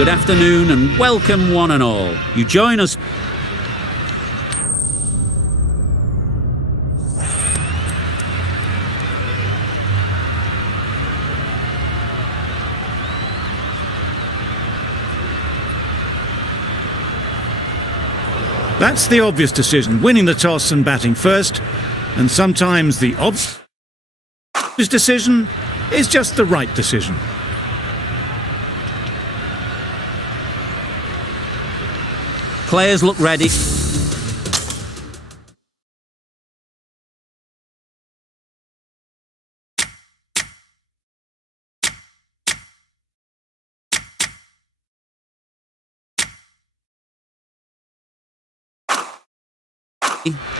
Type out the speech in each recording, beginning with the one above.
Good afternoon and welcome one and all. You join us. That's the obvious decision, winning the toss and batting first. And sometimes the obvious decision is just the right decision. Players look ready.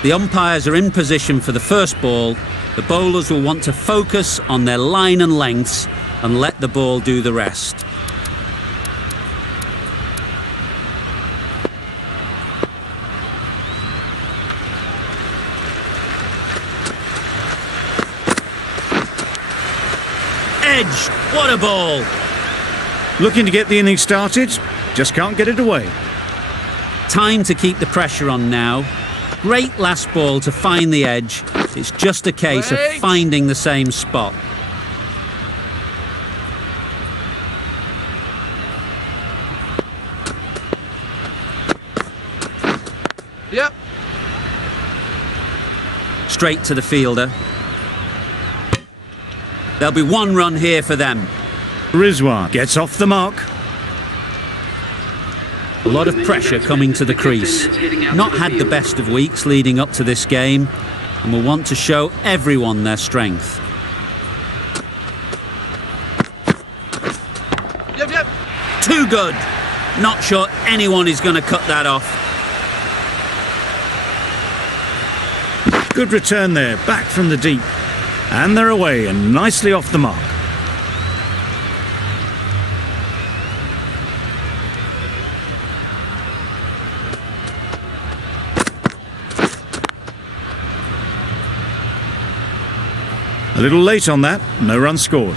The umpires are in position for the first ball. The bowlers will want to focus on their line and lengths and let the ball do the rest. Edge, what a ball! Looking to get the innings started, just can't get it away. Time to keep the pressure on now. Great last ball to find the edge. It's just a case of finding the same spot. Yep. Straight to the fielder. There'll be one run here for them. Rizwan gets off the mark. A lot of pressure coming to the crease. Not had the best of weeks leading up to this game and will want to show everyone their strength. Yep. Too good. Not sure anyone is going to cut that off. Good return there, back from the deep. And they're away and nicely off the mark. A little late on that, no run scored.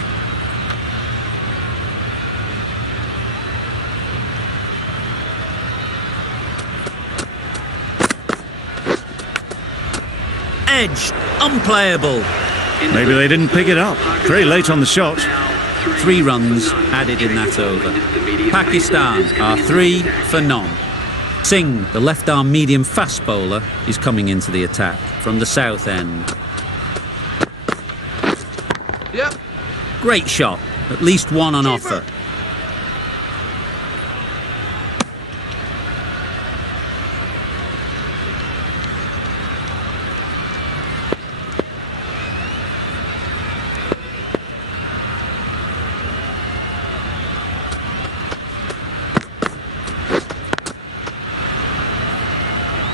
Edge, unplayable. Maybe they didn't pick it up. Very late on the shot. 3 runs added in that over. Pakistan are 3 for none. Singh, the left-arm medium fast bowler, is coming into the attack from the south end. Yep. Great shot, at least one on offer.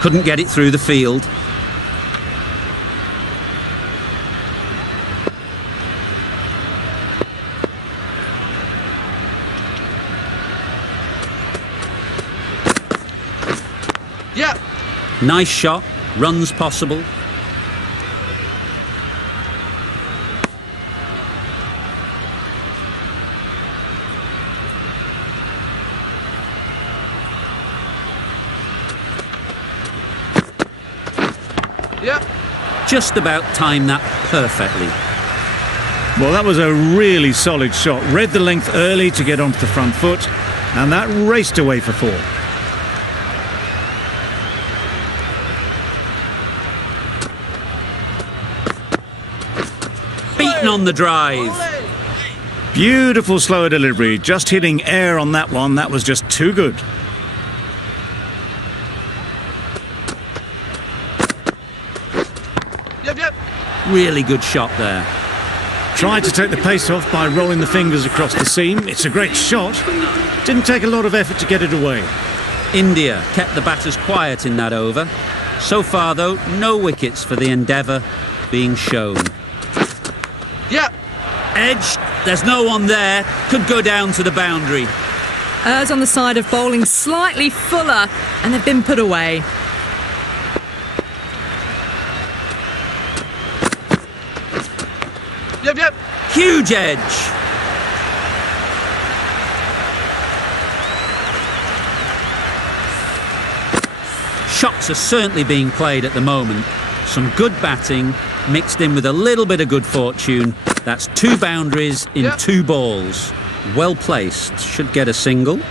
Couldn't get it through the field. Yep. Nice shot, runs possible. Yep. Just about timed that perfectly. Well, that was a really solid shot. Read the length early to get onto the front foot, and that raced away for 4. Beaten on the drive. Beautiful slower delivery, just hitting air on that one. That was just too good. Yep. Really good shot there. Tried to take the pace off by rolling the fingers across the seam. It's a great shot. Didn't take a lot of effort to get it away. India kept the batters quiet in that over. So far, though, no wickets for the endeavour being shown. Yep. Edge, there's no one there. Could go down to the boundary. Errs on the side of bowling slightly fuller, and they've been put away. Yep. Huge edge. shots are certainly being played at the moment. Some good batting mixed in with a little bit of good fortune. That's 2 boundaries in Yep. 2 balls. Well placed, should get a single.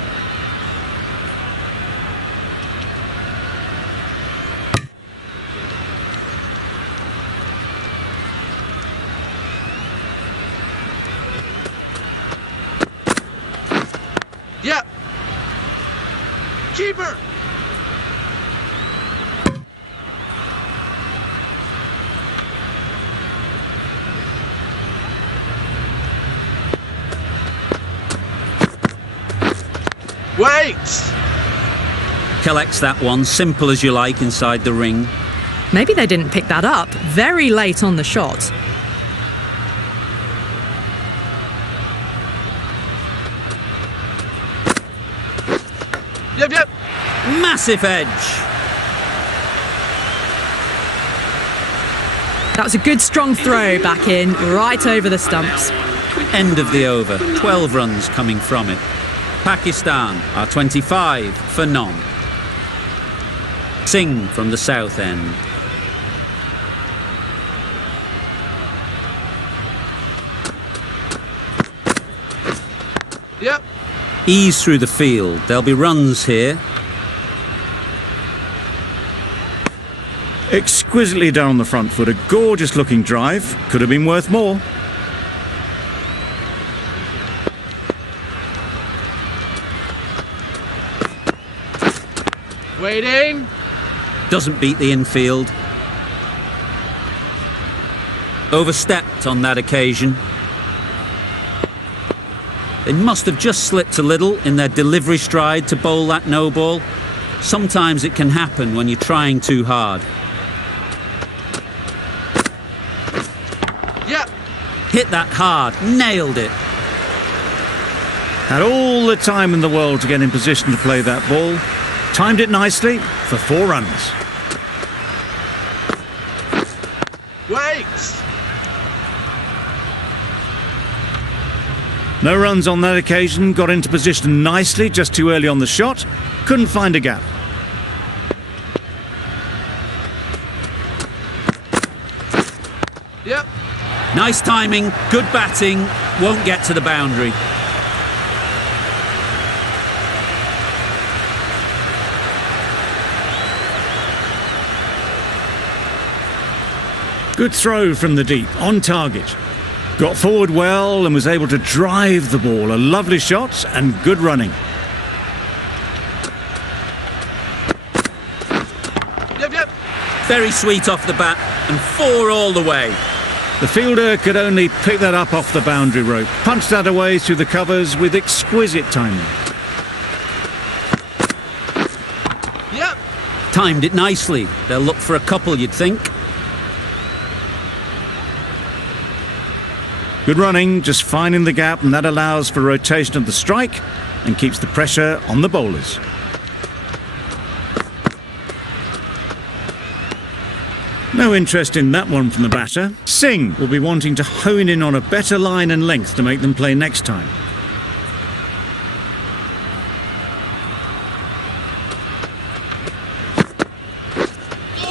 Yeah. Keeper. Wait. Collects that one, simple as you like, inside the ring. Maybe they didn't pick that up very late on the shot. Yep, yep. Massive edge. That was a good strong throw back in, right over the stumps. End of the over, 12 runs coming from it. Pakistan are 25 for none. Singh from the south end. Yep. Ease through the field. There'll be runs here. Exquisitely down the front foot, a gorgeous looking drive. Could have been worth more. Waiting. Doesn't beat the infield. Overstepped on that occasion. They must have just slipped a little in their delivery stride to bowl that no ball. Sometimes it can happen when you're trying too hard. Yep. Hit that hard, nailed it. Had all the time in the world to get in position to play that ball. Timed it nicely for 4 runs. Wait. No runs on that occasion, got into position nicely, just too early on the shot. Couldn't find a gap. Yep. Nice timing, good batting, won't get to the boundary. Good throw from the deep, on target. Got forward well and was able to drive the ball. A lovely shot and good running. Yep, yep. Very sweet off the bat and 4 all the way. The fielder could only pick that up off the boundary rope. Punched that away through the covers with exquisite timing. Yep. Timed it nicely. They'll look for a couple, you'd think. Good running, just finding the gap, and that allows for rotation of the strike and keeps the pressure on the bowlers. No interest in that one from the batter. Singh will be wanting to hone in on a better line and length to make them play next time.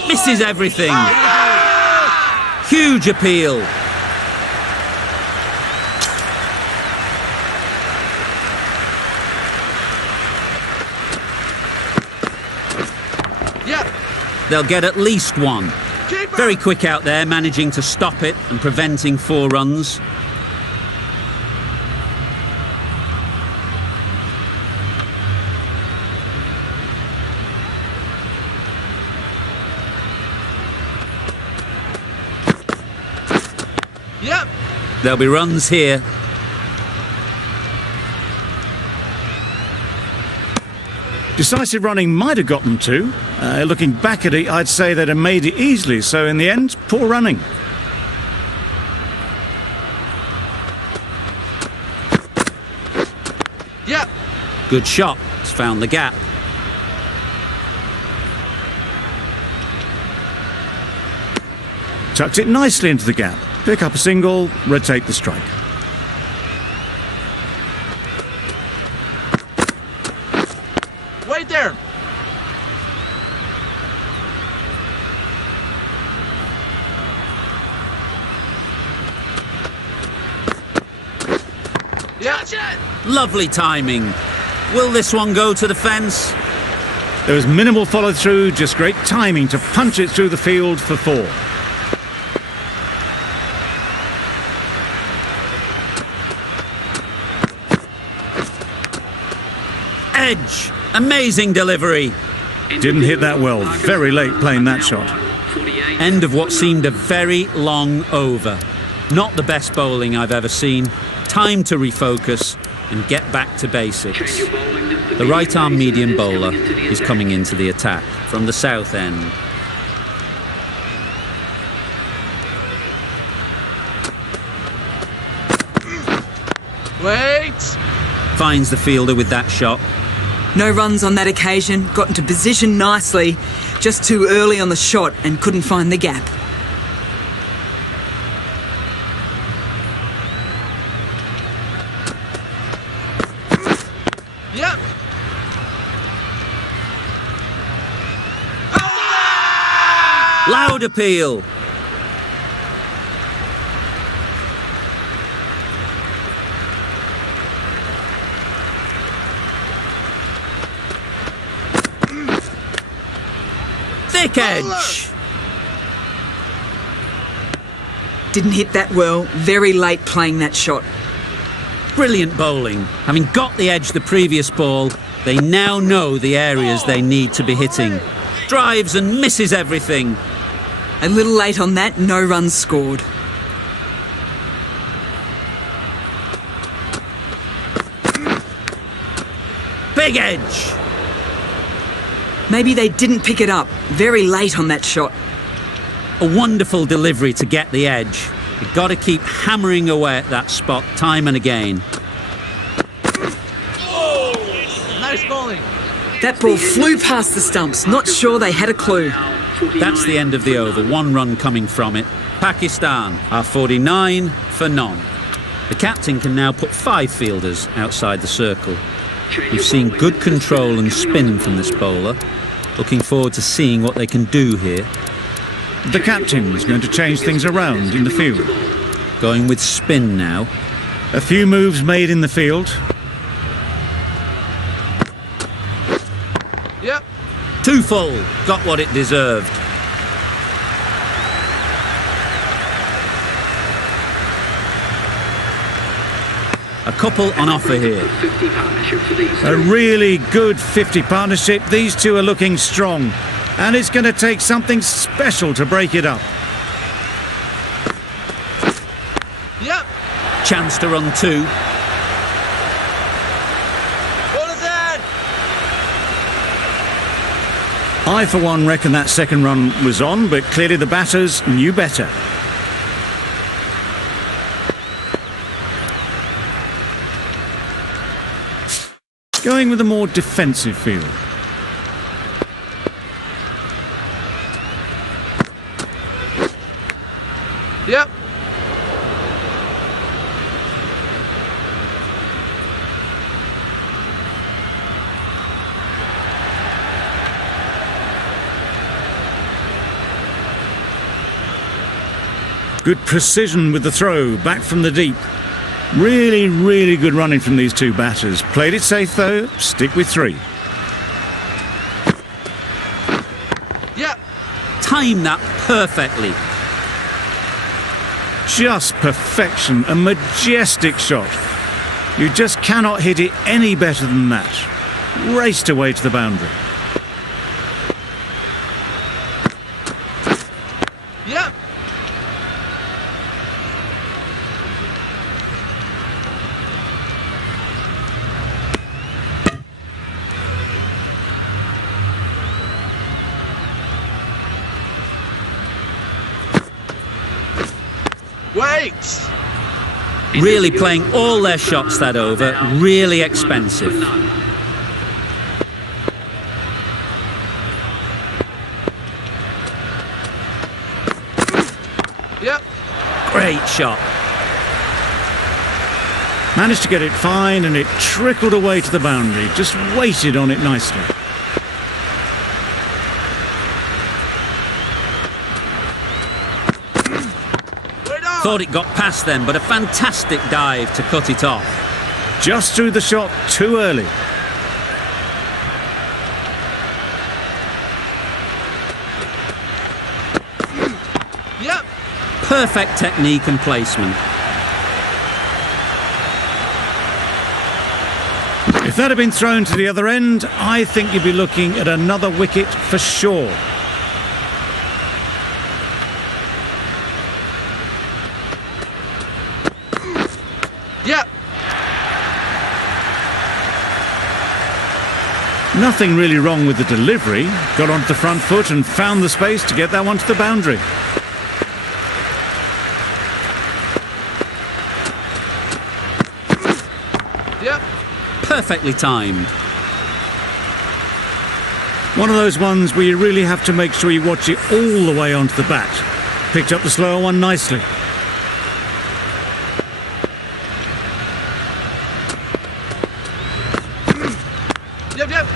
Misses everything. Huge appeal. Yep. They'll get at least 1. Keeper. Very quick out there, managing to stop it and preventing 4 runs. Yep. There'll be runs here. Decisive running might have got them 2. Looking back at it, I'd say they'd have made it easily. So in the end, poor running. Yep. Good shot. It's found the gap. Tucked it nicely into the gap. Pick up a single, rotate the strike. Wait there. Catch it! Lovely timing. Will this one go to the fence? There was minimal follow-through, just great timing to punch it through the field for 4. Edge. Amazing delivery. Didn't hit that well, very late playing that shot. End of what seemed a very long over. Not the best bowling I've ever seen. Time to refocus and get back to basics. The right-arm medium bowler is coming into the attack from the south end. Wait! Finds the fielder with that shot. No runs on that occasion, got into position nicely, just too early on the shot and couldn't find the gap. Yep! Loud appeal. Thick edge. Didn't hit that well, very late playing that shot. Brilliant bowling. Having got the edge the previous ball, they now know the areas they need to be hitting. Drives and misses everything. A little late on that, no runs scored. Big edge. Maybe they didn't pick it up, very late on that shot. A wonderful delivery to get the edge. You've got to keep hammering away at that spot time and again. Nice bowling! That ball flew past the stumps, not sure they had a clue. That's the end of the over. 1 run coming from it. Pakistan are 49 for none. The captain can now put 5 fielders outside the circle. We've seen good control and spin from this bowler. Looking forward to seeing what they can do here. The captain is going to change things around in the field. Going with spin now. A few moves made in the field. Yep! Too full. Got what it deserved. A couple on offer here. A really good 50 partnership. These two are looking strong. And it's going to take something special to break it up. Yep! Chance to run 2. Ball is in! I, for one, reckon that second run was on, but clearly the batters knew better. Going with a more defensive field. Yep! Good precision with the throw, back from the deep. Really, really good running from these two batters. Played it safe though, stick with 3. Yep! Time that perfectly. Just perfection, a majestic shot. You just cannot hit it any better than that. Raced away to the boundary. Yep! Wait! Really playing all their shots that over. Really expensive. Yep! Great shot. Managed to get it fine and it trickled away to the boundary. Just waited on it nicely. Wait on! Thought it got past them, but a fantastic dive to cut it off. Just threw the shot too early. Yep. Perfect technique and placement. If that had been thrown to the other end, I think you'd be looking at another wicket for sure. Yep. Nothing really wrong with the delivery. Got onto the front foot and found the space to get that one to the boundary. Yep. Perfectly timed. One of those ones where you really have to make sure you watch it all the way onto the bat. Picked up the slower one nicely. Yep. Yep.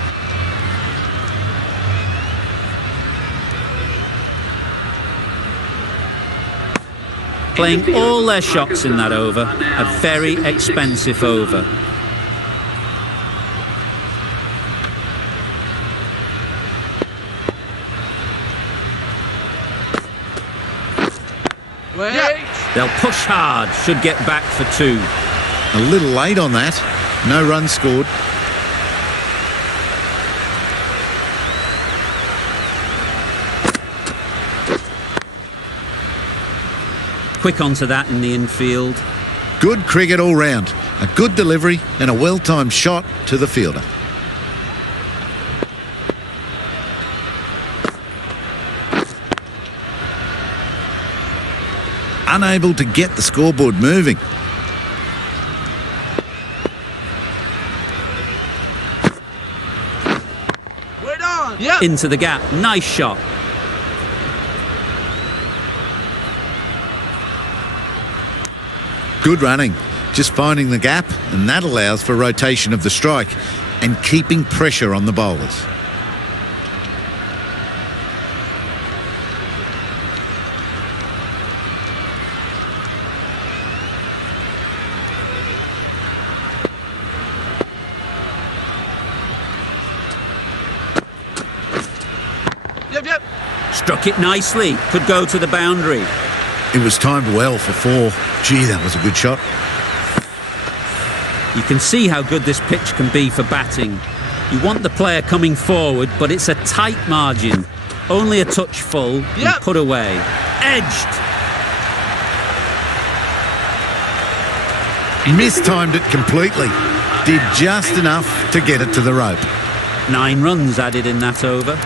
Playing all their shots in that over. A very expensive over. Wait. They'll push hard, should get back for 2. A little late on that. No runs scored. Quick onto that in the infield. Good cricket all round. A good delivery and a well-timed shot to the fielder. Unable to get the scoreboard moving. Wait on. Yep. Into the gap. Nice shot. Good running. Just finding the gap, and that allows for rotation of the strike and keeping pressure on the bowlers. Yep. Yep. Struck it nicely. Could go to the boundary. It was timed well for 4. Gee, that was a good shot. You can see how good this pitch can be for batting. You want the player coming forward, but it's a tight margin. Only a touch full and Yep. put away. Edged. Mistimed it completely. Did just enough to get it to the rope. 9 runs added in that over.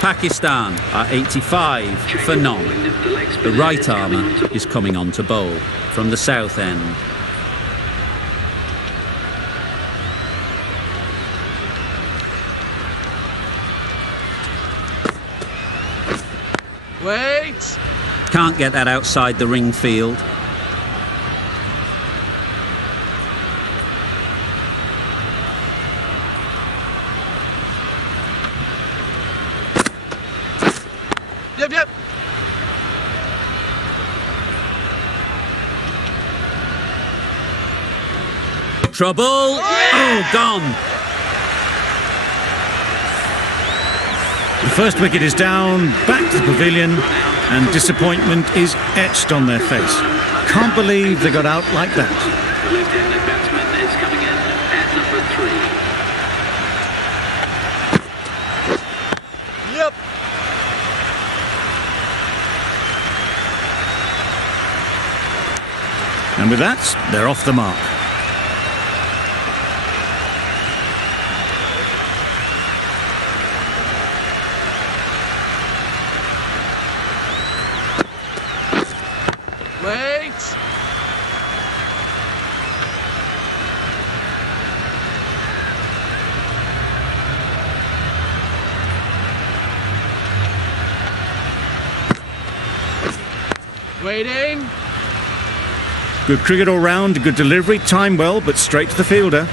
Pakistan are 85 for none. The right armour is coming on to bowl from the south end. Wait. Can't get that outside the ring field. Yep. Yep. Trouble. Oh, gone. The first wicket is down, back to the pavilion, and disappointment is etched on their face. Can't believe they got out like that. The left-handed batsman is coming in at number 3. Yep. And with that, they're off the mark. Wait. Waiting. Good cricket all round, good delivery, time well, but straight to the fielder.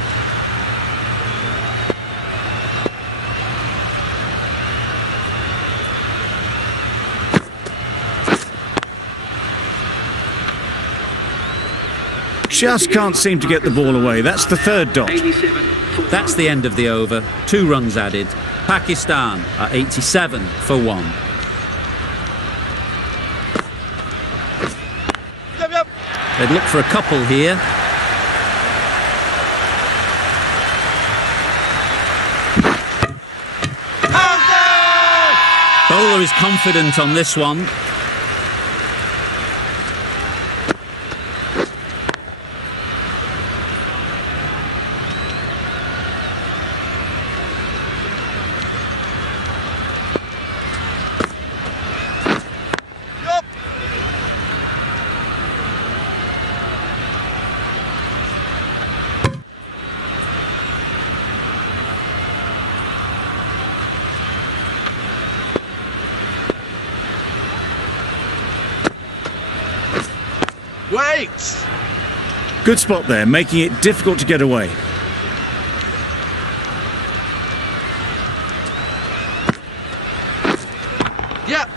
just can't seem to get the ball away. That's the third dot. 87 for That's the end of the over. 2 runs added. Pakistan are 87 for 1. Yep, yep. They'd look for a couple here. Bowler is confident on this one. Yup. Wait. Good spot there, making it difficult to get away. Yep.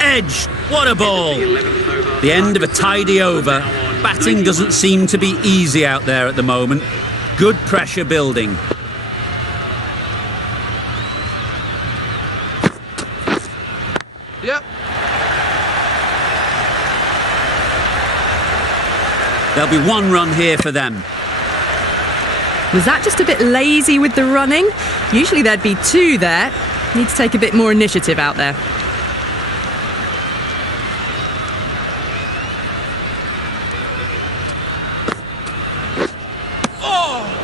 Edge! What a ball! the 11th over. The end of a tidy over. Batting doesn't seem to be easy out there at the moment. Good pressure building. Yep. There'll be 1 run here for them. Was that just a bit lazy with the running? Usually there'd be 2 there. Need to take a bit more initiative out there.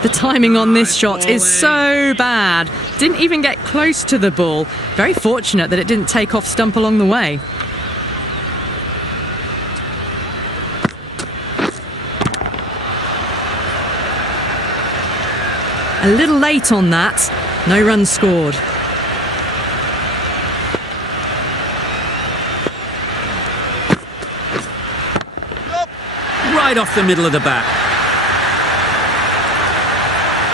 The timing on this shot is so bad. Didn't even get close to the ball. Very fortunate that it didn't take off stump along the way. A little late on that. No runs scored. Right off the middle of the bat.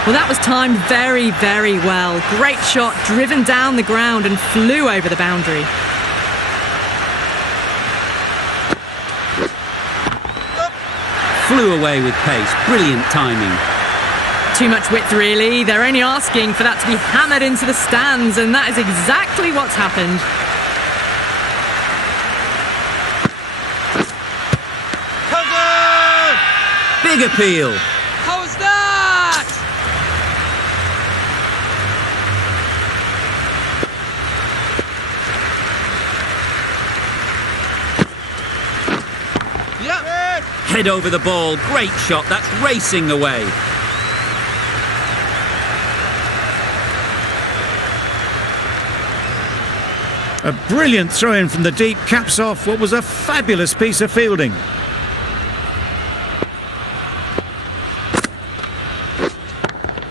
Well, that was timed very, very well. Great shot, driven down the ground and flew over the boundary. Flew away with pace. Brilliant timing. Too much width, really. They're only asking for that to be hammered into the stands, and that is exactly what's happened. Big appeal. How was that? Yep. Head over the ball. Great shot. That's racing away. A brilliant throw-in from the deep caps off what was a fabulous piece of fielding.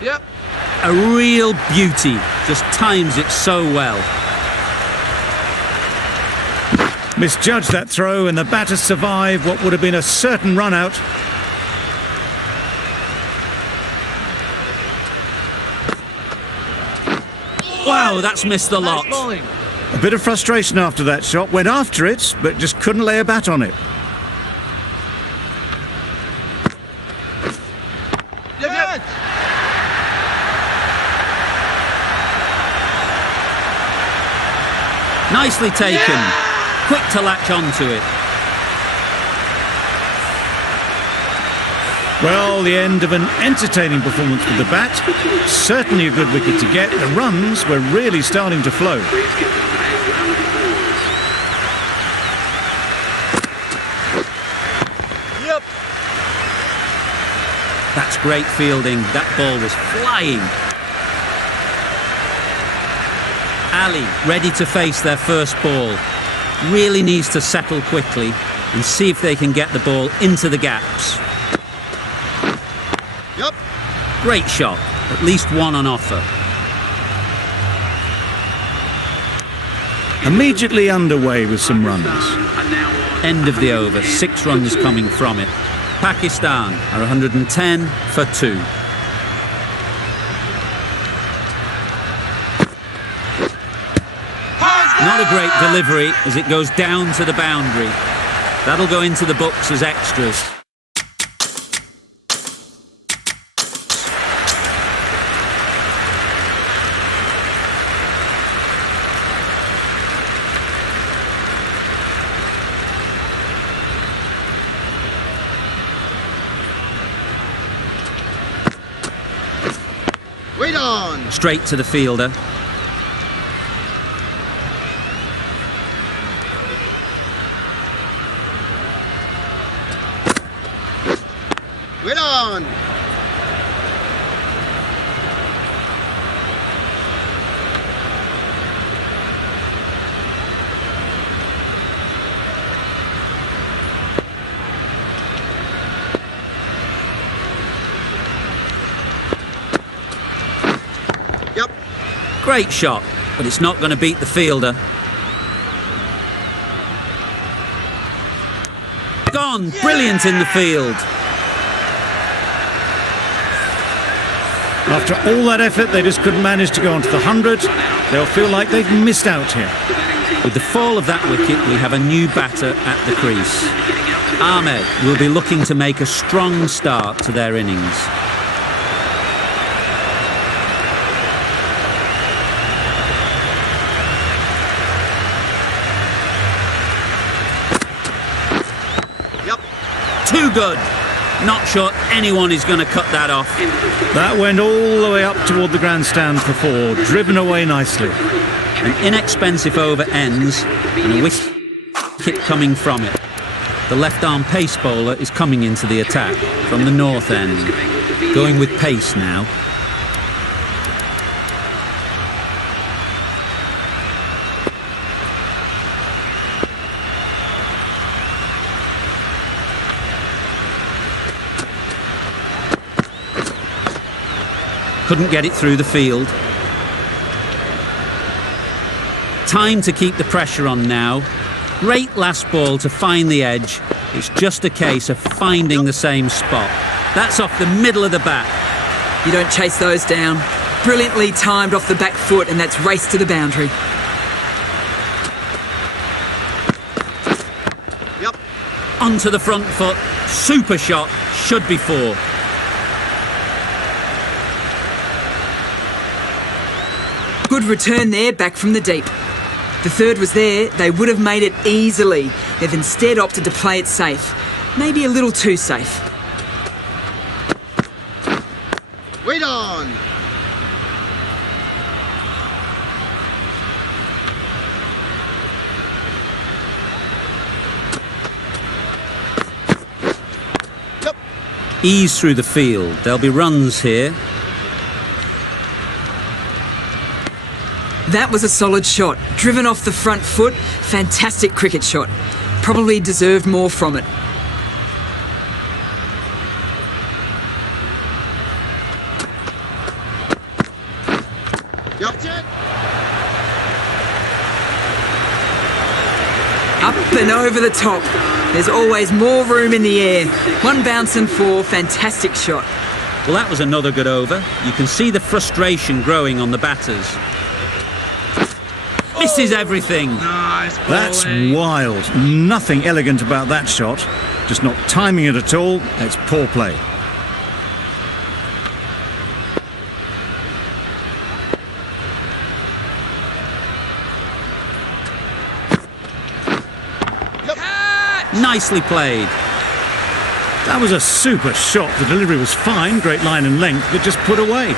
Yep. A real beauty. Just times it so well. Misjudged that throw and the batter survived what would have been a certain run-out. Wow, that's missed the lot. Nice bowling. A bit of frustration after that shot. Went after it, but just couldn't lay a bat on it. Yep, yep. Nicely taken. Quick to latch onto it. Well, the end of an entertaining performance with the bat. Certainly a good wicket to get. The runs were really starting to flow. Yep. That's great fielding. That ball was flying. Ali ready to face their first ball. Really needs to settle quickly and see if they can get the ball into the gaps. Yep. Great shot. At least 1 on offer. immediately underway with some runs. And now End of the over, 6 runs coming from it. Pakistan are 110 for 2. Not a great delivery as it goes down to the boundary. That'll go into the books as extras. Wait on. Straight to the fielder. Wait on. Yep. Great shot, but it's not going to beat the fielder. Gone, brilliant in the field. After all that effort, they just couldn't manage to go onto the 100. They'll feel like they've missed out here. With the fall of that wicket, we have a new batter at the crease. Ahmed will be looking to make a strong start to their innings. Yep. Too good. Not sure anyone is going to cut that off. That went all the way up toward the grandstand for 4, driven away nicely. An inexpensive over ends and a wicket coming from it. The left-arm pace bowler is coming into the attack from the north end. Going with pace now. Couldn't get it through the field. Time to keep the pressure on now. Great last ball to find the edge. It's just a case of finding the same spot. That's off the middle of the bat. You don't chase those down. Brilliantly timed off the back foot, and that's race to the boundary. Yep. Onto the front foot. Super shot. Should be 4. Good return there, back from the deep. The third was there, they would have made it easily. They've instead opted to play it safe. Maybe a little too safe. Wait on. Yep. Ease through the field. There'll be runs here. That was a solid shot. Driven off the front foot. Fantastic cricket shot. Probably deserved more from it. Yep. Up and over the top. There's always more room in the air. 1 bounce and 4. Fantastic shot. Well, that was another good over. You can see the frustration growing on the batters. Misses everything. Nice. That's wild. Nothing elegant about that shot. Just not timing it at all. It's poor play. Nicely played. That was a super shot. The delivery was fine, great line and length, but just put away.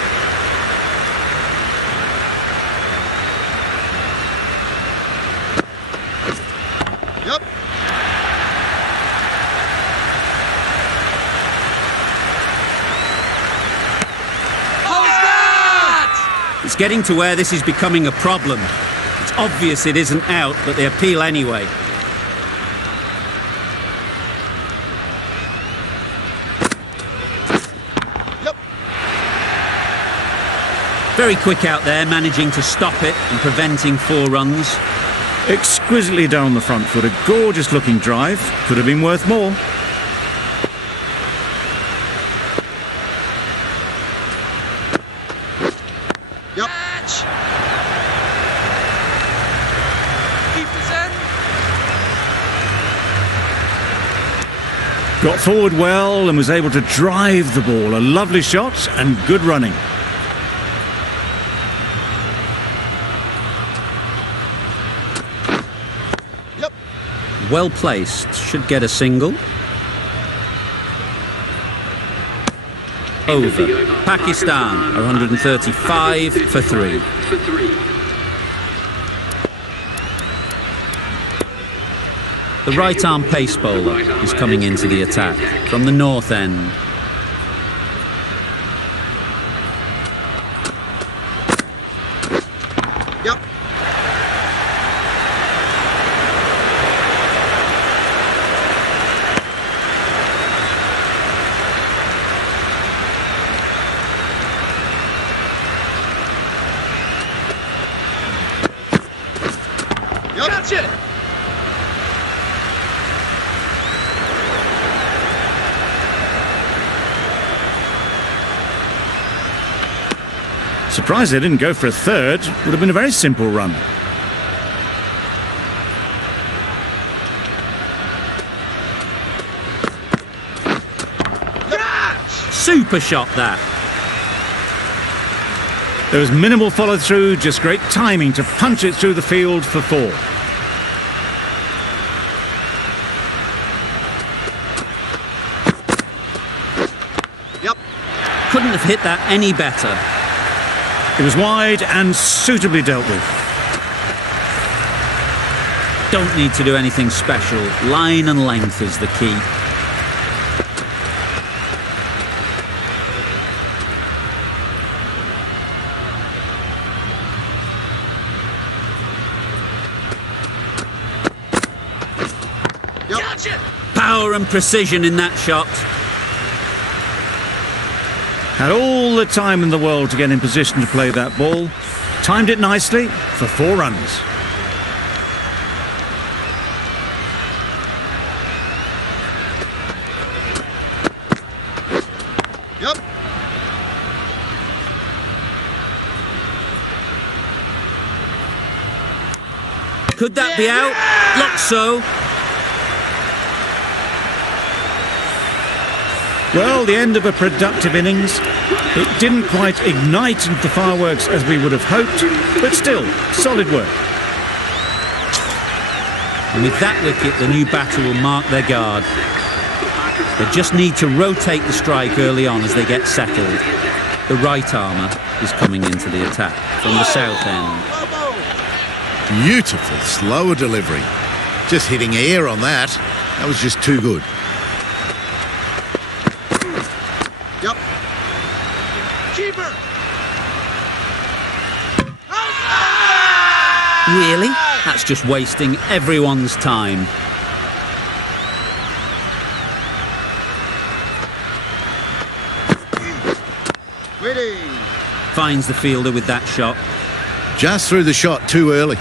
Yep. How's that? It's getting to where this is becoming a problem. It's obvious it isn't out, but they appeal anyway. Yep. Very quick out there, managing to stop it and preventing 4 runs. Exquisitely done on the front foot, a gorgeous looking drive. Could have been worth more. Yep. Got forward well and was able to drive the ball. A lovely shot and good running. Yep. Well placed, should get a single. Over. Pakistan are 135 for 3. The right arm pace bowler is coming into the attack from the north end. Yep. Yep. Gotcha. Surprised they didn't go for a third. Would have been a very simple run. Super shot that. There was minimal follow through, just great timing to punch it through the field for 4. Yep. Couldn't have hit that any better. It was wide and suitably dealt with. Don't need to do anything special. Line and length is the key. Yep. Gotcha. Power and precision in that shot. Had all the time in the world to get in position to play that ball. Timed it nicely for 4 runs. Yep. Could that be out? Looks so. Well, the end of a productive innings. It didn't quite ignite into the fireworks as we would have hoped, but still, solid work. And with that wicket, the new batter will mark their guard. They just need to rotate the strike early on as they get settled. The right armour is coming into the attack from the south end. Beautiful, slower delivery. Just hitting air on that. That was just too good. Yep. Keeper. Really? That's just wasting everyone's time. Waiting. Finds the fielder with that shot. Just threw the shot too early.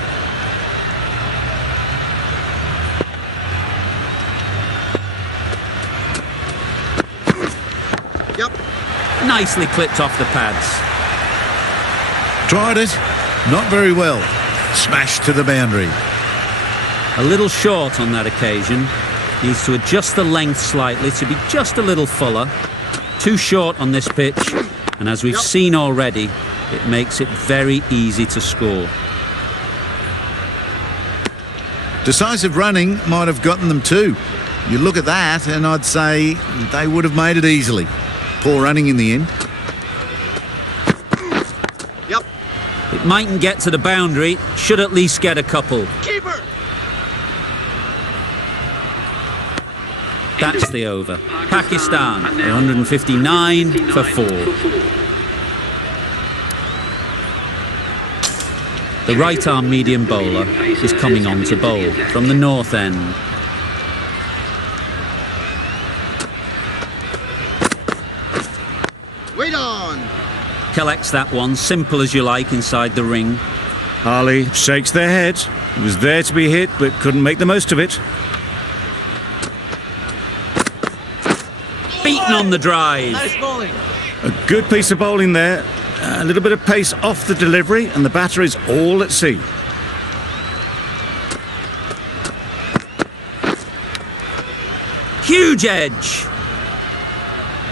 Yep. Nicely clipped off the pads. Tried it. Not very well. Smashed to the boundary. A little short on that occasion. Needs to adjust the length slightly to be just a little fuller. Too short on this pitch. And as we've seen already, it makes it very easy to score. Decisive running might have gotten them too. You look at that and I'd say they would have made it easily. Poor running in the end. Yep. It mightn't get to the boundary, should at least get a couple. Keeper. That's the over. Pakistan, 159 for 4. The right arm medium bowler is coming on to bowl from the north end. Wait on. Collects that one, simple as you like, inside the ring. Harley shakes their head. He was there to be hit, but couldn't make the most of it. Beaten on the drive. Nice bowling. A good piece of bowling there. A little bit of pace off the delivery, and the batter is all at sea. Huge edge.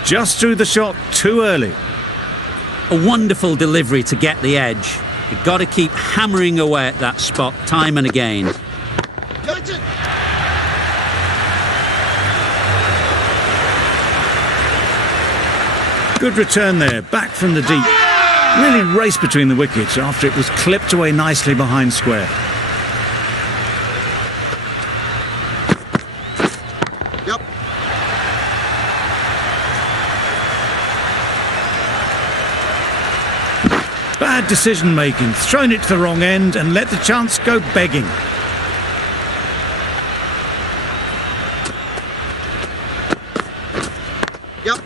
Just threw the shot too early. A wonderful delivery to get the edge. You've got to keep hammering away at that spot time and again. Catch it. Good return there, back from the deep. Really raced between the wickets after it was clipped away nicely behind square. Yep. Bad decision making, thrown it to the wrong end and let the chance go begging. Yep.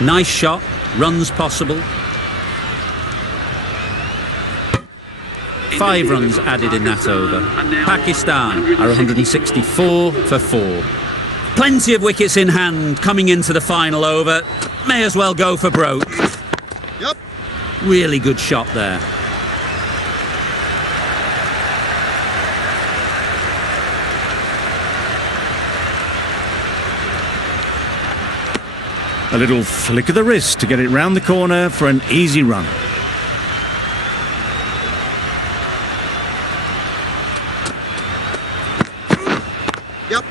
Nice shot, runs possible. 5 runs added in that over. Pakistan are 164 for 4. Plenty of wickets in hand coming into the final over. May as well go for broke. Yep. Really good shot there. A little flick of the wrist to get it round the corner for an easy run. Yep.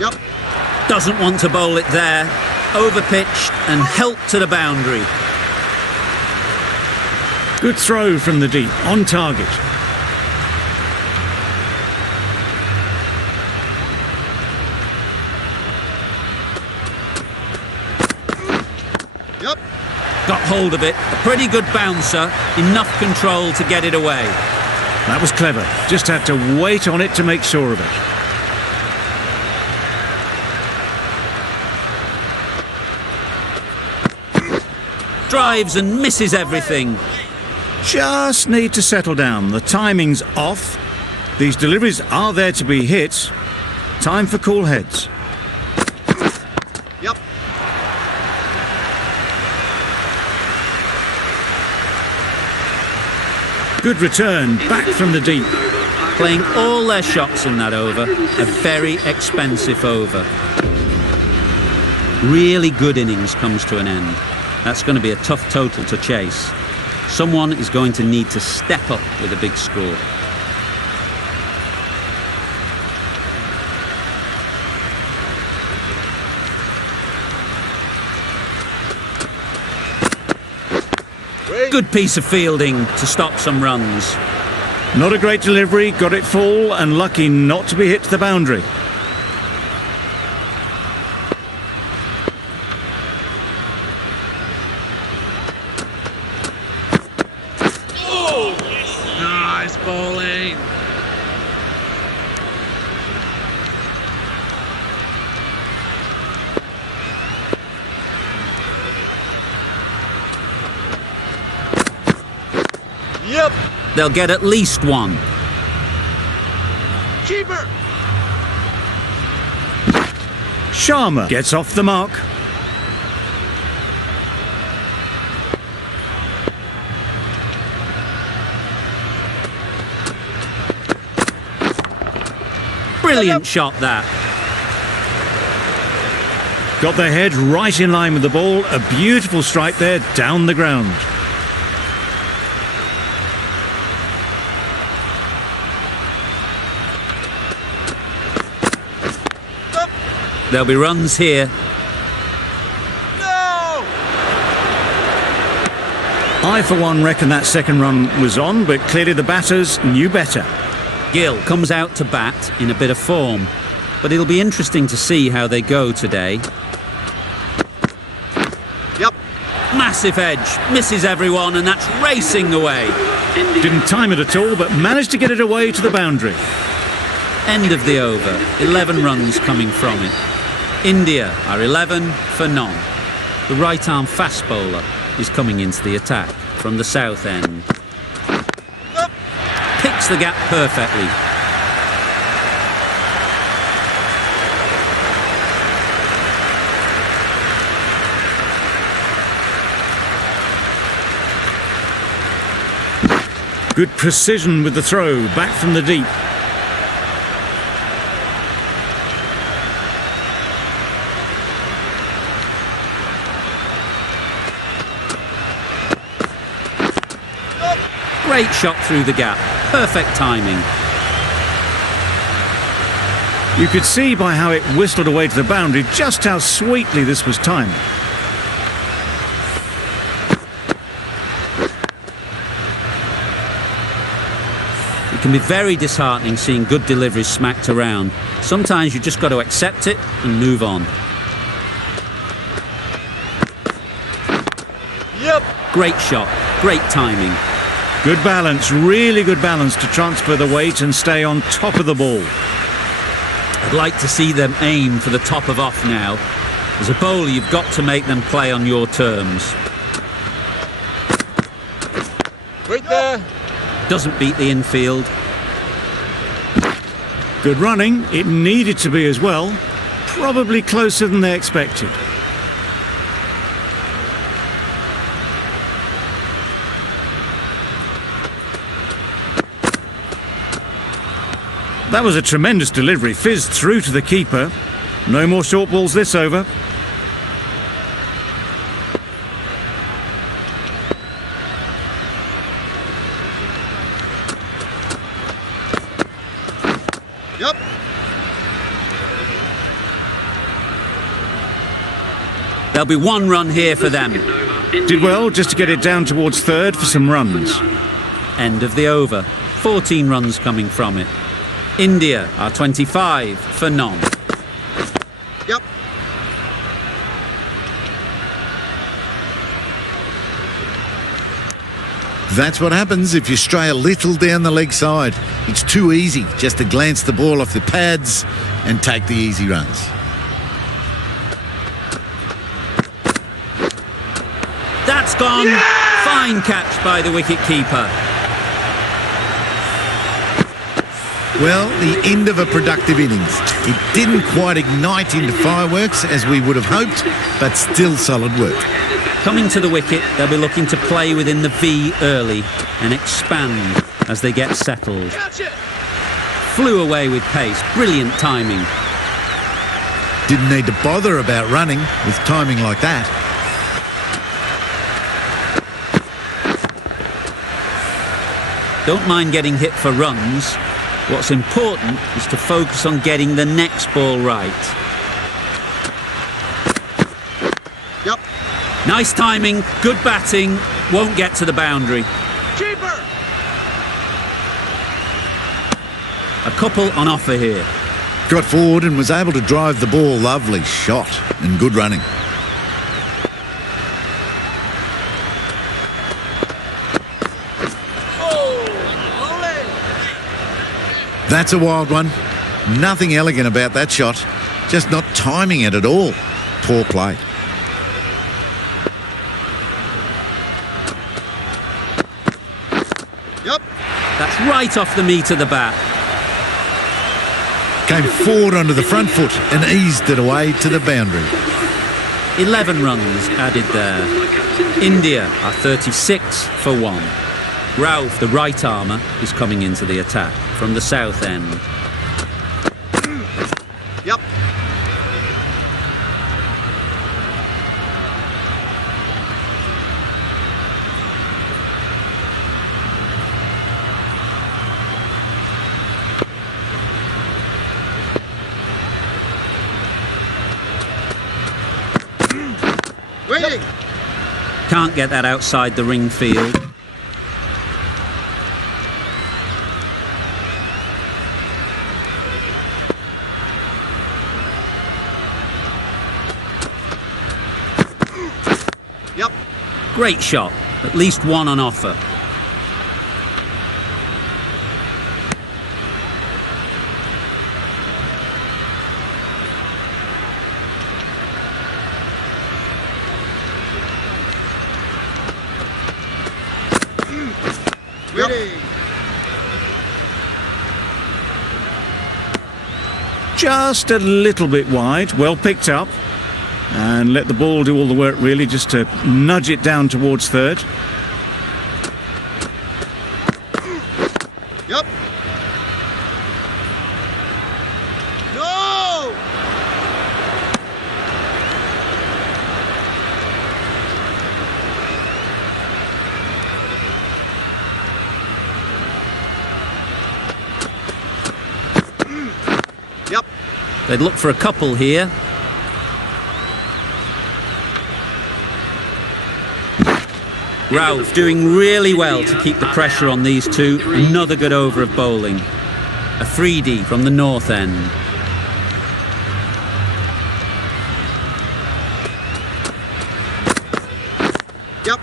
Yep. Doesn't want to bowl it there. Overpitched and helped to the boundary. Good throw from the deep, on target. Yep. Got hold of it. A pretty good bouncer. Enough control to get it away. That was clever. Just had to wait on it to make sure of it. Drives and misses everything. Just need to settle down. The timing's off. These deliveries are there to be hit. Time for cool heads. Yep. Good return, back from the deep. Playing all their shots in that over. A very expensive over. Really good innings comes to an end. That's going to be a tough total to chase. Someone is going to need to step up with a big score. Good piece of fielding to stop some runs. Not a great delivery, got it full and lucky not to be hit to the boundary. Nice bowling. Yep. They'll get at least one. Keeper. Sharma gets off the mark. Brilliant shot that. Got their head right in line with the ball. A beautiful strike there down the ground. There'll be runs here. No. I, for one, reckon that second run was on, but clearly the batters knew better. Gill comes out to bat in a bit of form, but it'll be interesting to see how they go today. Yep. Massive edge, misses everyone, and that's racing away. Didn't time it at all, but managed to get it away to the boundary. End of the over, 11 runs coming from it. India are 11 for none. The right-arm fast bowler is coming into the attack from the south end. Picks the gap perfectly. Good precision with the throw, back from the deep. Great shot through the gap. Perfect timing. You could see by how it whistled away to the boundary just how sweetly this was timed. It can be very disheartening seeing good deliveries smacked around. Sometimes you just got to accept it and move on. Yep. Great shot. Great timing. Good balance, really good balance to transfer the weight and stay on top of the ball. I'd like to see them aim for the top of off now. As a bowler, you've got to make them play on your terms. Right there. Doesn't beat the infield. Good running, it needed to be as well. Probably closer than they expected. That was a tremendous delivery, fizzed through to the keeper. No more short balls this over. Yep. There'll be one run here for them. Did well just to get it down towards third for some runs. End of the over. 14 runs coming from it. India are 25 for none. Yep. That's what happens if you stray a little down the leg side. It's too easy just to glance the ball off the pads and take the easy runs. That's gone. Yeah! Fine catch by the wicket-keeper. Well, the end of a productive innings. It didn't quite ignite into fireworks as we would have hoped, but still solid work. Coming to the wicket, they'll be looking to play within the V early and expand as they get settled. Flew away with pace. Brilliant timing. Didn't need to bother about running with timing like that. Don't mind getting hit for runs. What's important is to focus on getting the next ball right. Yep. Nice timing, good batting, won't get to the boundary. Keeper. A couple on offer here. Got forward and was able to drive the ball. Lovely shot and good running. That's a wild one. Nothing elegant about that shot. Just not timing it at all. Poor play. Yep. That's right off the meat of the bat. Came forward onto the front foot and eased it away to the boundary. 11 runs added there. India are 36 for 1. Ralph, the right armour, is coming into the attack from the south end. Yep. Waiting. Can't get that outside the ring field. Great shot. At least one on offer. Waiting. Just a little bit wide, well picked up. And let the ball do all the work really, just to nudge it down towards third. Yep. No! Yep. They'd look for a couple here. Ralph doing really well to keep the pressure on these two. Another good over of bowling. A 3D from the north end. Yep.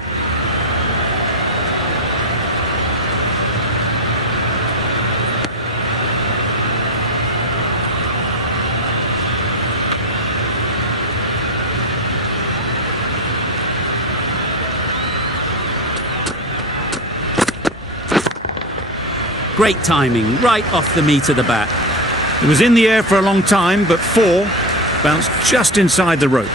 Great timing, right off the meat of the bat. It was in the air for a long time, but 4 bounced just inside the rope.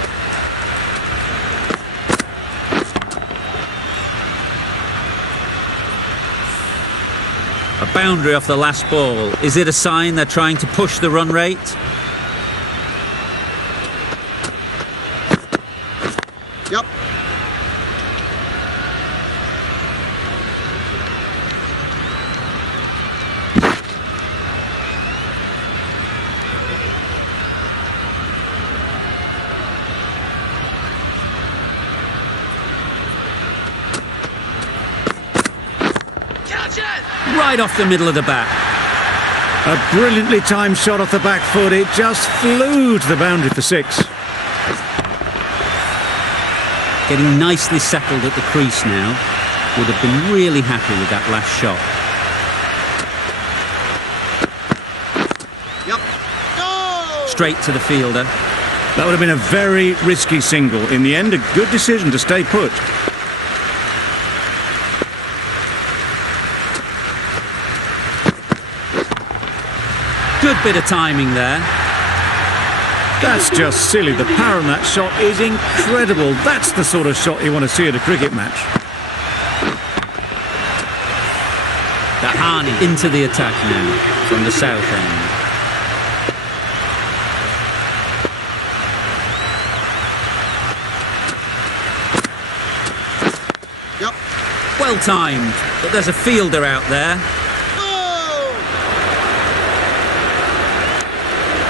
A boundary off the last ball. Is it a sign they're trying to push the run rate? Yep. Right off the middle of the bat. A brilliantly timed shot off the back foot. It just flew to the boundary for 6. Getting nicely settled at the crease now. Would have been really happy with that last shot. Yep. No! Straight to the fielder. That would have been a very risky single. In the end, a good decision to stay put. Good bit of timing there. That's just silly. The power on that shot is incredible. That's the sort of shot you want to see at a cricket match. Dahani into the attack now from the south end. Yep. Well timed, but there's a fielder out there.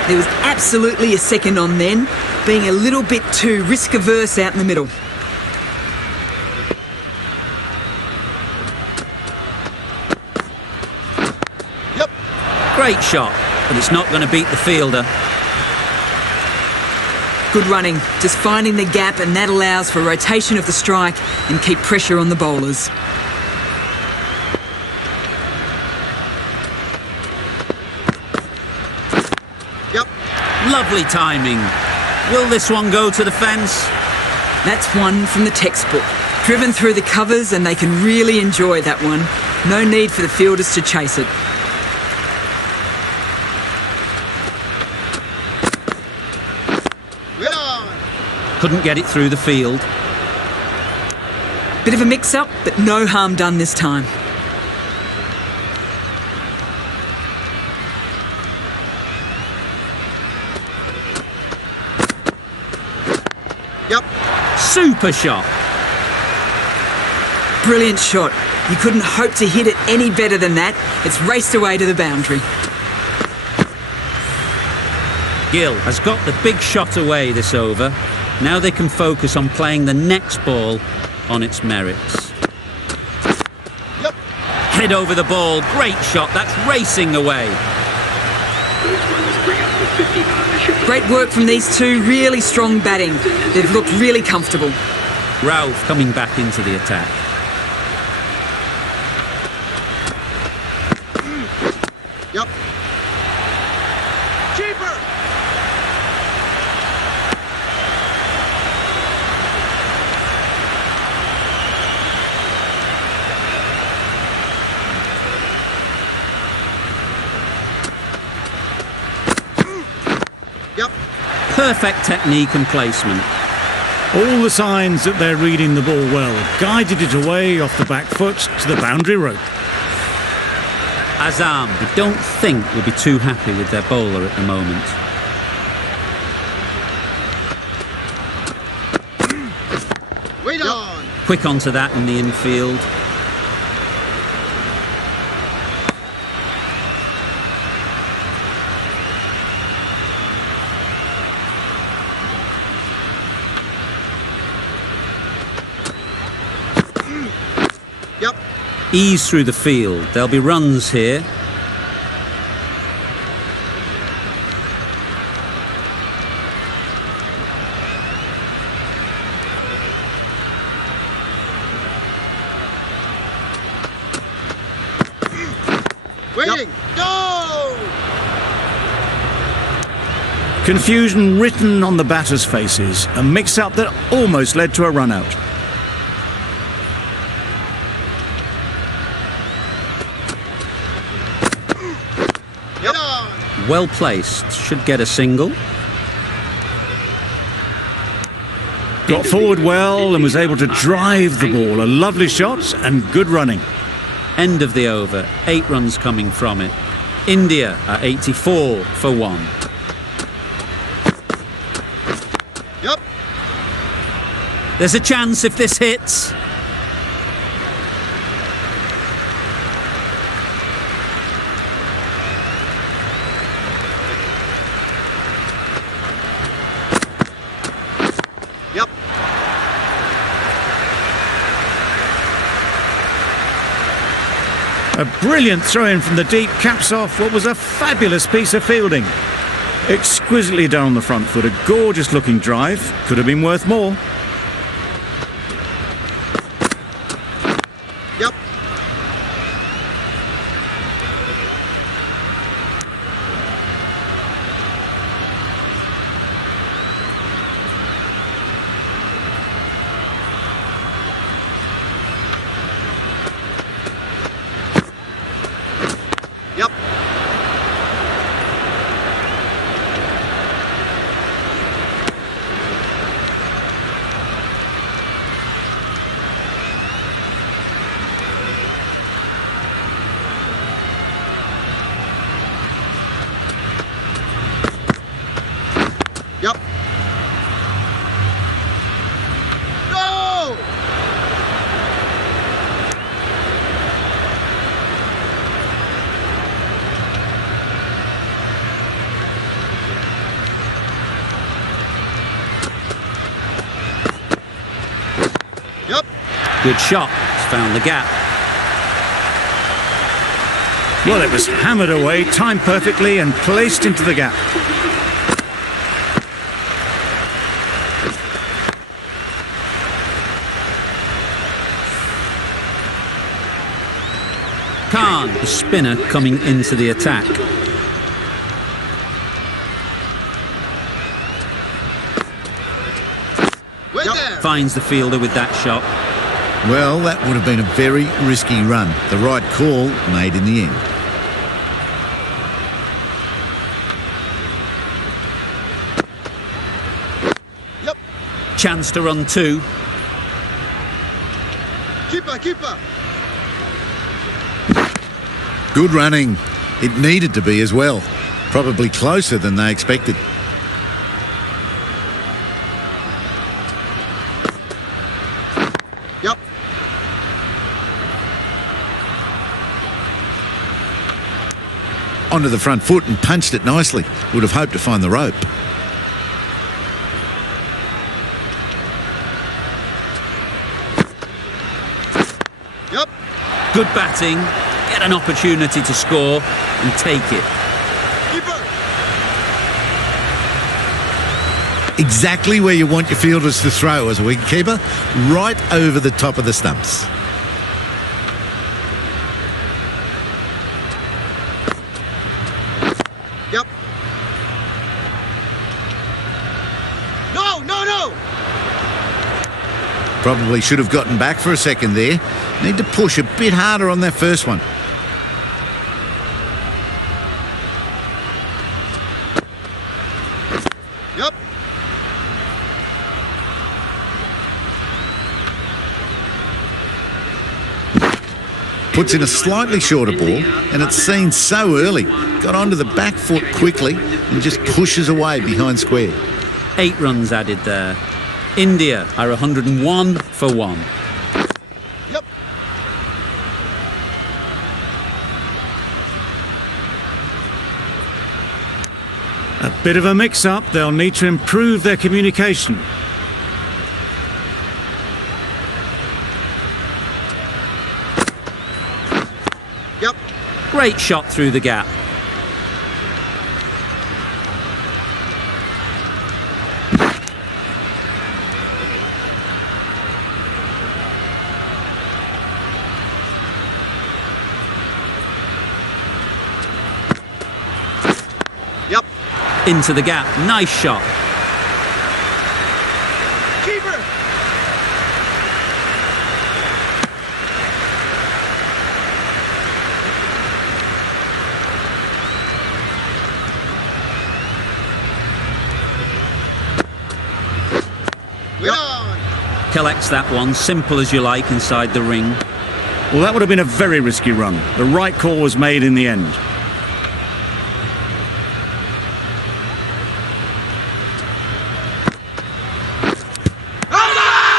There was absolutely a second on then, being a little bit too risk-averse out in the middle. Yep. Great shot, but it's not going to beat the fielder. Good running, just finding the gap, and that allows for rotation of the strike and keep pressure on the bowlers. Yep. Lovely timing. Will this one go to the fence? That's one from the textbook. Driven through the covers, and they can really enjoy that one. No need for the fielders to chase it. We're on. Couldn't get it through the field. Bit of a mix-up, but no harm done this time. Yep. Super shot. Brilliant shot. You couldn't hope to hit it any better than that. It's raced away to the boundary. Gill has got the big shot away this over. Now they can focus on playing the next ball on its merits. Yep. Head over the ball. Great shot. That's racing away. Great work from these two. Really strong batting. They've looked really comfortable. Ralph coming back into the attack. Yep. Keeper. Yep. Perfect technique and placement. All the signs that they're reading the ball well. Guided it away off the back foot to the boundary rope. Azam, I don't think will be too happy with their bowler at the moment. Wait on. Quick onto that in the infield. Yep. Ease through the field. There'll be runs here. Waiting. Go. Confusion written on the batters' faces. A mix-up that almost led to a run-out. Get on. Well placed. Should get a single. Got forward well and was able to drive the ball. A lovely shot and good running. End of the over. 8 runs coming from it. India are 84 for 1. Yep. There's a chance if this hits. Yep. A brilliant throw-in from the deep caps off what was a fabulous piece of fielding. Exquisitely done on the front foot. A gorgeous-looking drive. Could have been worth more. Yep. Yep. Yep. Go! Yep. Good shot. It's found the gap. Well, it was hammered away, timed perfectly and placed into the gap. Khan, the spinner, coming into the attack. Wait there. Finds the fielder with that shot. Well, that would have been a very risky run. The right call made in the end. Yep. Chance to run 2. Keeper, keeper. Good running. It needed to be as well. Probably closer than they expected. Yep. Onto the front foot and punched it nicely. Would have hoped to find the rope. Yep. Good batting. Get an opportunity to score and take it. Keeper. Exactly where you want your fielders to throw as a wicketkeeper, right over the top of the stumps. Yep. No, no, no! Probably should have gotten back for a second there. Need to push a bit harder on that first one. Yep. Puts in a slightly shorter ball, and it's seen so early. Got onto the back foot quickly and just pushes away behind square. 8 runs added there. India are 101 for 1. Yep. A bit of a mix-up. They'll need to improve their communication. Yep. Great shot through the gap. Yep. Into the gap. Nice shot. Keeper. We're on. Collects that one, simple as you like, inside the ring. Well, that would have been a very risky run. The right call was made in the end.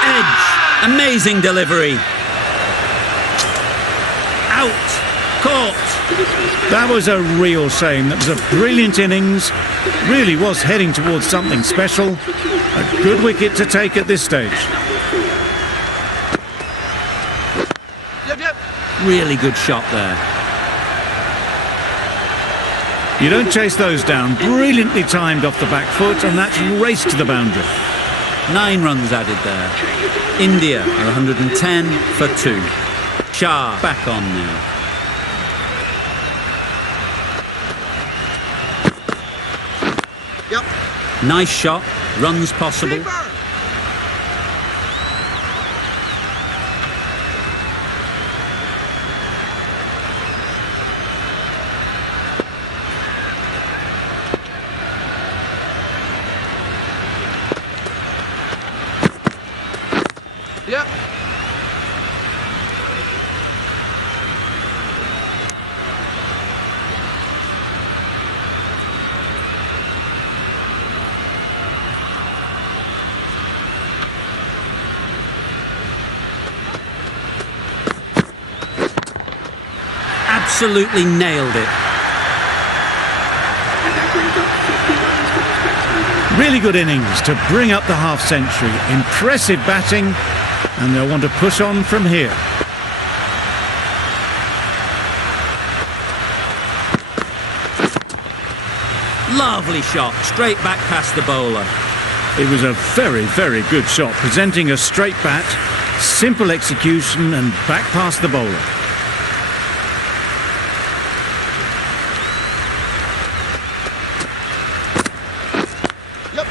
Edge. Amazing delivery. Out. Caught. That was a real shame. That was a brilliant innings. Really was heading towards something special. A good wicket to take at this stage. Yep, yep. Really good shot there. You don't chase those down. Brilliantly timed off the back foot, and that's raced to the boundary. 9 runs added there. India are 110 for 2. Shah back on now. Yep. Nice shot. Runs possible. Keeper. Yep. Absolutely nailed it. Really good innings to bring up the half-century. Impressive batting, and they'll want to push on from here. Lovely shot. Straight back past the bowler. It was a very, very good shot, presenting a straight bat, simple execution, and back past the bowler. Yep.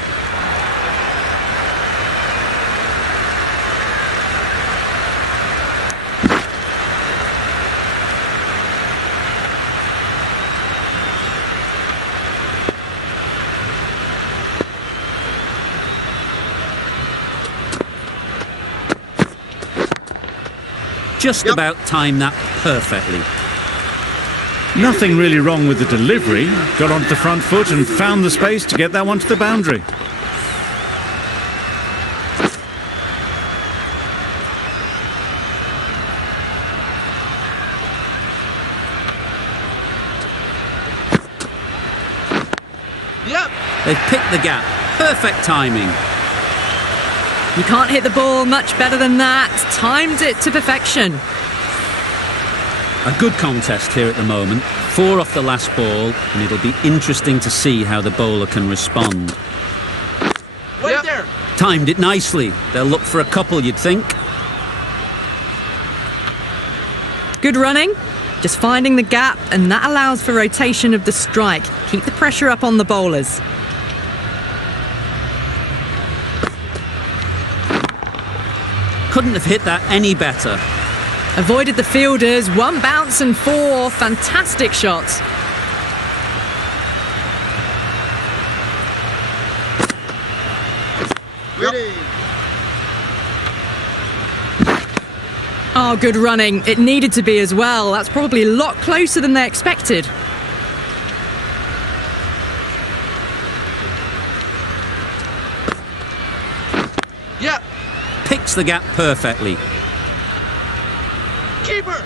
Just about timed that perfectly. Nothing really wrong with the delivery. Got onto the front foot and found the space to get that one to the boundary. Yep. They've picked the gap. Perfect timing. You can't hit the ball much better than that. Timed it to perfection. A good contest here at the moment. 4 off the last ball, and it'll be interesting to see how the bowler can respond. Timed it nicely. They'll look for a couple, you'd think. Good running, just finding the gap, and that allows for rotation of the strike. Keep the pressure up on the bowlers. Couldn't have hit that any better. Avoided the fielders, 1 bounce and 4. Fantastic shots. Ready. Oh, good running. It needed to be as well. That's probably a lot closer than they expected. Yep. Picks the gap perfectly. Keeper.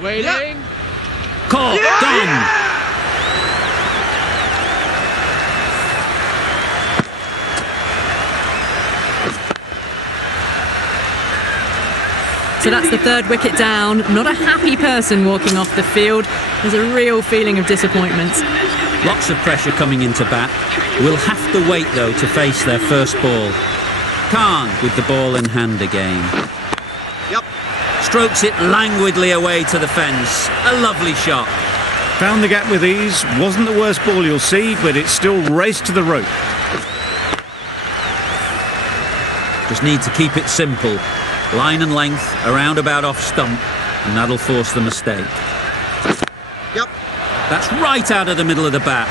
Waiting. Yep. Caught, done. So that's the 3rd wicket down. Not a happy person walking off the field. There's a real feeling of disappointment. Lots of pressure coming into bat. Will have to wait, though, to face their first ball. Khan with the ball in hand again. Yep. Strokes it languidly away to the fence. A lovely shot. Found the gap with ease. Wasn't the worst ball you'll see, but it still raced to the rope. Just need to keep it simple. Line and length, around about off stump, and that'll force the mistake. Yep. That's right out of the middle of the bat.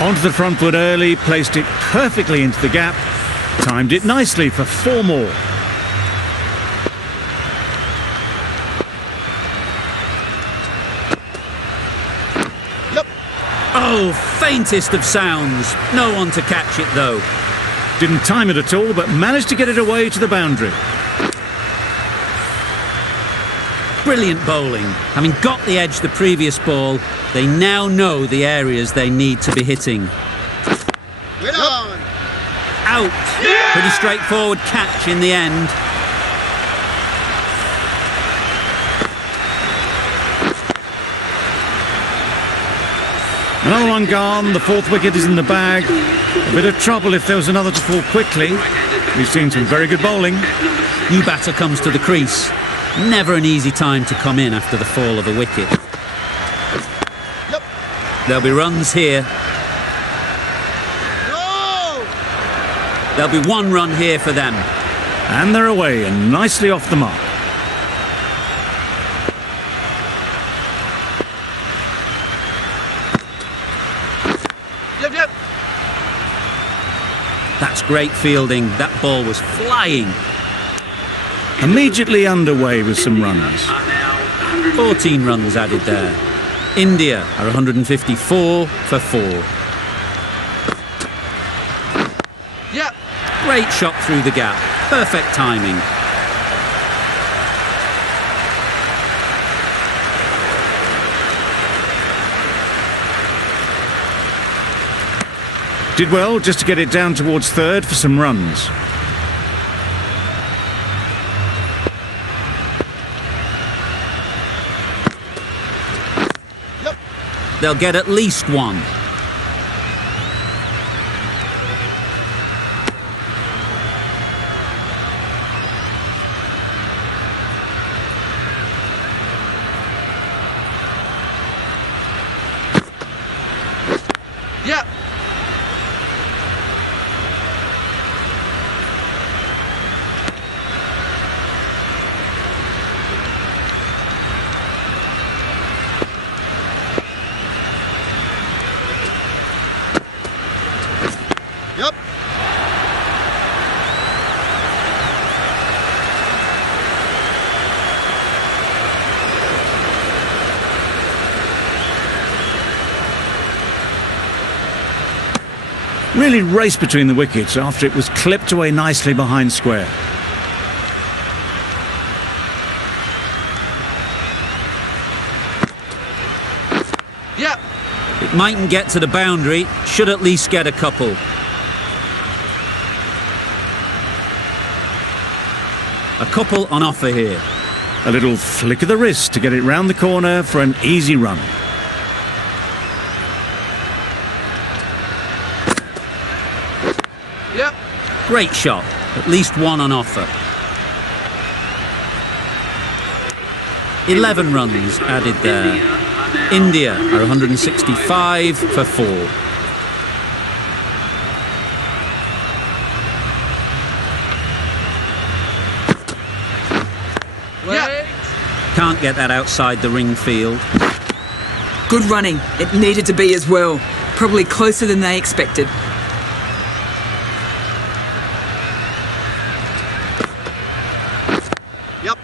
Onto the front foot early, placed it perfectly into the gap. Timed it nicely for 4 more. Yep. Oh, faintest of sounds. No one to catch it, though. Didn't time it at all, but managed to get it away to the boundary. Brilliant bowling. Having got the edge the previous ball, they now know the areas they need to be hitting. Wait on. Out. Yeah! Pretty straightforward catch in the end. Another one gone. The 4th wicket is in the bag. A bit of trouble if there was another to fall quickly. We've seen some very good bowling. New batter comes to the crease. Never an easy time to come in after the fall of a wicket. Yep. There'll be runs here. No. There'll be 1 run here for them. And they're away and nicely off the mark. Yep. Yep. That's great fielding. That ball was flying. Immediately underway with some runs. 14 runs added there. India are 154 for 4. Yep. Great shot through the gap. Perfect timing. Did well just to get it down towards 3rd for some runs. Yep. They'll get at least 1. Yep. Yep. Really raced between the wickets after it was clipped away nicely behind square. Yep. It mightn't get to the boundary. Should at least get a couple. A couple on offer here. A little flick of the wrist to get it round the corner for an easy run. Yep. Great shot. At least one on offer. 11 runs added there. India are 165 for 4. Yep. Can't get that outside the ring field. Good running. It needed to be as well. Probably closer than they expected. Yep.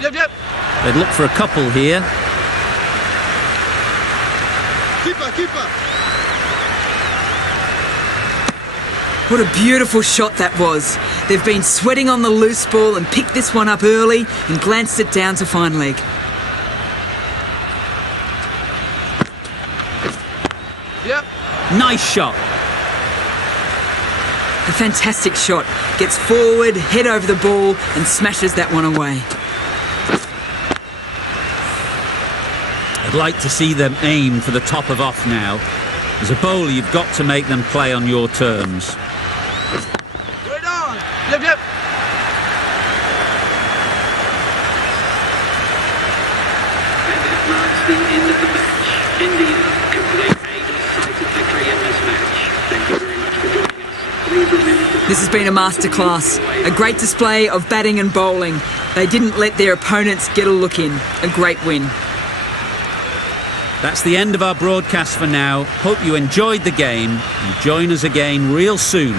Yep. They'd look for a couple here. Keeper. What a beautiful shot that was. They've been sweating on the loose ball and picked this one up early and glanced it down to fine leg. Yep. Nice shot. A fantastic shot. Gets forward, head over the ball and smashes that one away. I'd like to see them aim for the top of off now. As a bowler, you've got to make them play on your terms. Right on. Yep. And that marks the end of the match. India complete a decisive victory in this match. Thank you very much for joining us. Please remember to... This has been a masterclass. A great display of batting and bowling. They didn't let their opponents get a look in. A great win. That's the end of our broadcast for now. Hope you enjoyed the game and join us again real soon